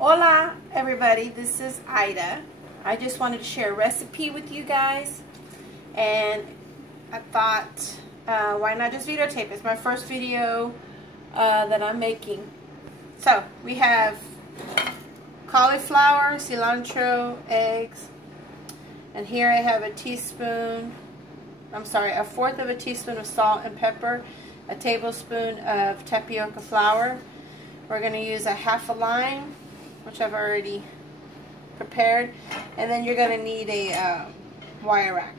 Hola everybody, this is Ida. I just wanted to share a recipe with you guys, and I thought why not just videotape it. It's my first video that I'm making. So we have cauliflower, cilantro, eggs, and here I have a fourth of a teaspoon of salt and pepper, a tablespoon of tapioca flour. We're going to use a half a lime, which I've already prepared, and then you're going to need a wire rack.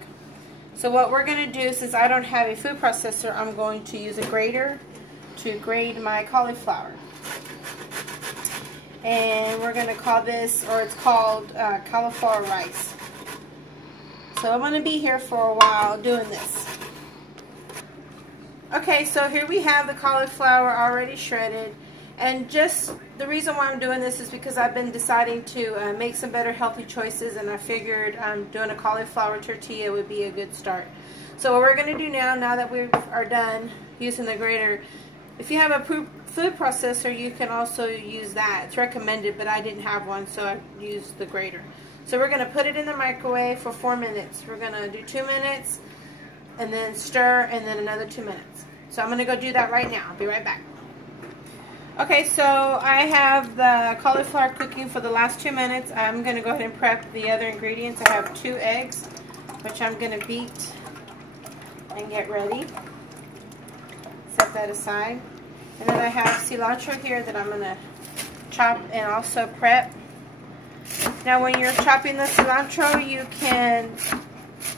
So what we're going to do, since I don't have a food processor, I'm going to use a grater to grate my cauliflower. And we're going to call this, or it's called cauliflower rice. So I'm going to be here for a while doing this. Okay, so here we have the cauliflower already shredded. And just the reason why I'm doing this is because I've been deciding to make some better healthy choices, and I figured doing a cauliflower tortilla would be a good start. So what we're going to do now that we are done using the grater, if you have a food processor, you can also use that. It's recommended, but I didn't have one, so I used the grater. So we're going to put it in the microwave for 4 minutes. We're going to do 2 minutes, and then stir, and then another 2 minutes. So I'm going to go do that right now. I'll be right back. Okay, so I have the cauliflower cooking for the last 2 minutes. I'm going to go ahead and prep the other ingredients. I have 2 eggs, which I'm going to beat and get ready. Set that aside. And then I have cilantro here that I'm going to chop and also prep. Now when you're chopping the cilantro, you can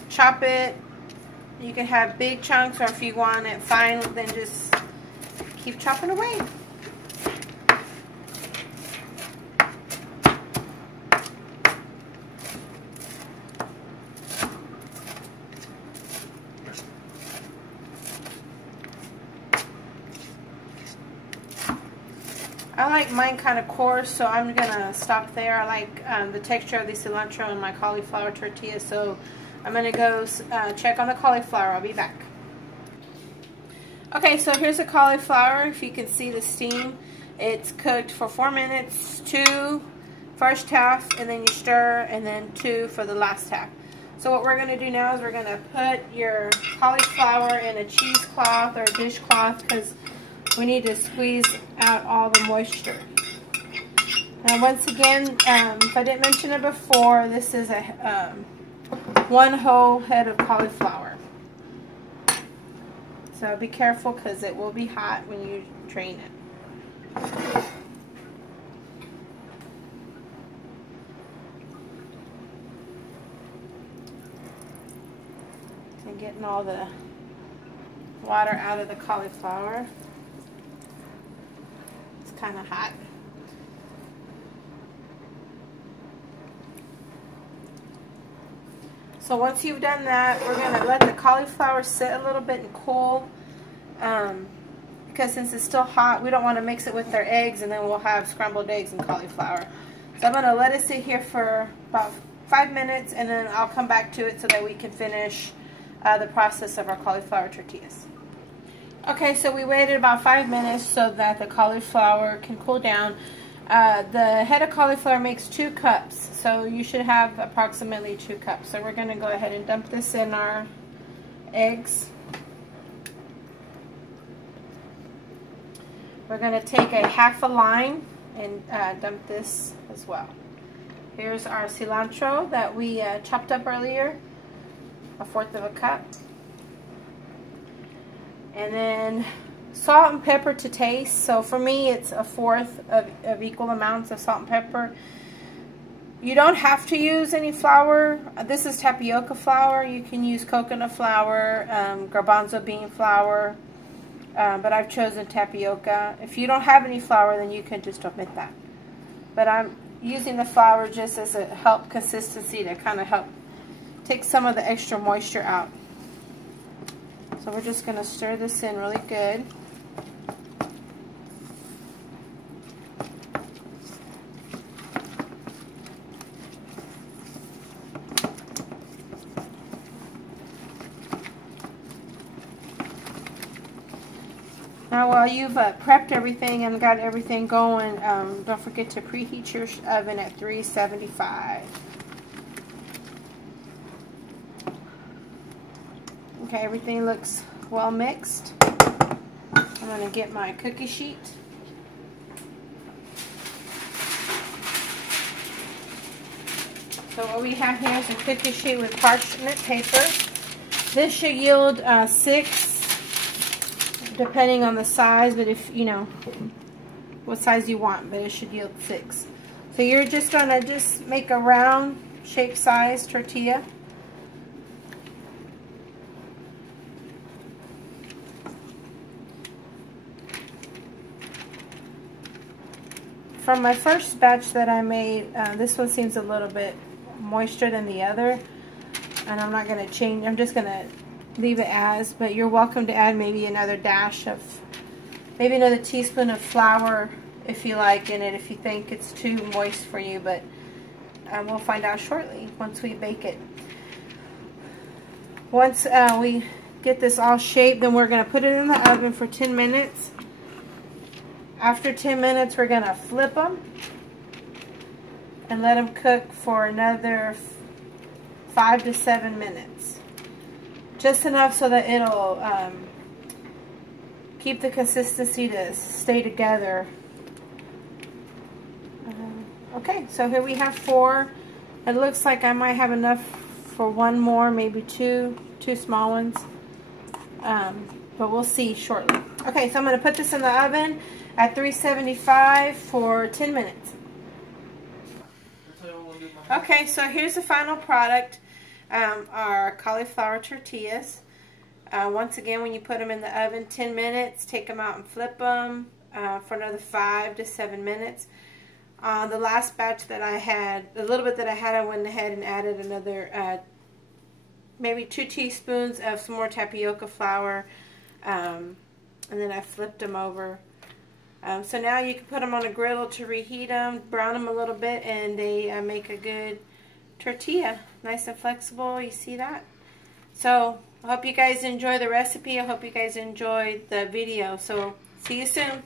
chop it. You can have big chunks, or if you want it fine, then just keep chopping away. I like mine kind of coarse, so I'm going to stop there. I like the texture of the cilantro in my cauliflower tortilla, so I'm going to go check on the cauliflower. I'll be back. Okay, so here's the cauliflower. If you can see the steam, it's cooked for 4 minutes, 2 first half, and then you stir, and then 2 for the last half. So what we're going to do now is we're going to put your cauliflower in a cheesecloth or a dishcloth, because we need to squeeze out all the moisture. Now once again, if I didn't mention it before, this is a 1 whole head of cauliflower. So be careful, because it will be hot when you drain it. And getting all the water out of the cauliflower. Kind of hot. So once you've done that, we're going to let the cauliflower sit a little bit and cool, because since it's still hot, we don't want to mix it with our eggs, and then we'll have scrambled eggs and cauliflower. So I'm going to let it sit here for about 5 minutes, and then I'll come back to it so that we can finish the process of our cauliflower tortillas. Okay, so we waited about 5 minutes so that the cauliflower can cool down. The head of cauliflower makes 2 cups, so you should have approximately 2 cups. So we're going to go ahead and dump this in our eggs. We're going to take a half a lime and dump this as well. Here's our cilantro that we chopped up earlier, a 1/4 of a cup. And then salt and pepper to taste. So for me, it's a 1/4 of equal amounts of salt and pepper. You don't have to use any flour. This is tapioca flour. You can use coconut flour, garbanzo bean flour, but I've chosen tapioca. If you don't have any flour, then you can just omit that. But I'm using the flour just as a help consistency to kind of help take some of the extra moisture out. So we're just going to stir this in really good. Now while you've prepped everything and got everything going, don't forget to preheat your oven at 375. Okay, everything looks well mixed. I'm going to get my cookie sheet. So what we have here is a cookie sheet with parchment paper. This should yield 6, depending on the size, but if you know what size you want, but it should yield 6. So you're just going to make a round shape size tortilla. From my first batch that I made, this one seems a little bit moister than the other, and I'm not going to change. I'm just going to leave it as, but you're welcome to add maybe another dash of, maybe another teaspoon of flour if you like in it, if you think it's too moist for you, but we'll find out shortly once we bake it. Once we get this all shaped, then we're going to put it in the oven for 10 minutes. After 10 minutes, we're going to flip them and let them cook for another 5 to 7 minutes. Just enough so that it'll keep the consistency to stay together. Okay, so here we have 4. It looks like I might have enough for one more, maybe two small ones. But we'll see shortly. Okay, so I'm going to put this in the oven at 375 for 10 minutes. Okay, so here's the final product, our cauliflower tortillas. Once again, when you put them in the oven 10 minutes, take them out and flip them for another 5 to 7 minutes. The last batch that I had, the little bit that I had, I went ahead and added another maybe 2 teaspoons of some more tapioca flour, and then I flipped them over. So now you can put them on a griddle to reheat them, brown them a little bit, and they make a good tortilla. Nice and flexible, you see that? So I hope you guys enjoy the recipe. I hope you guys enjoyed the video. So see you soon.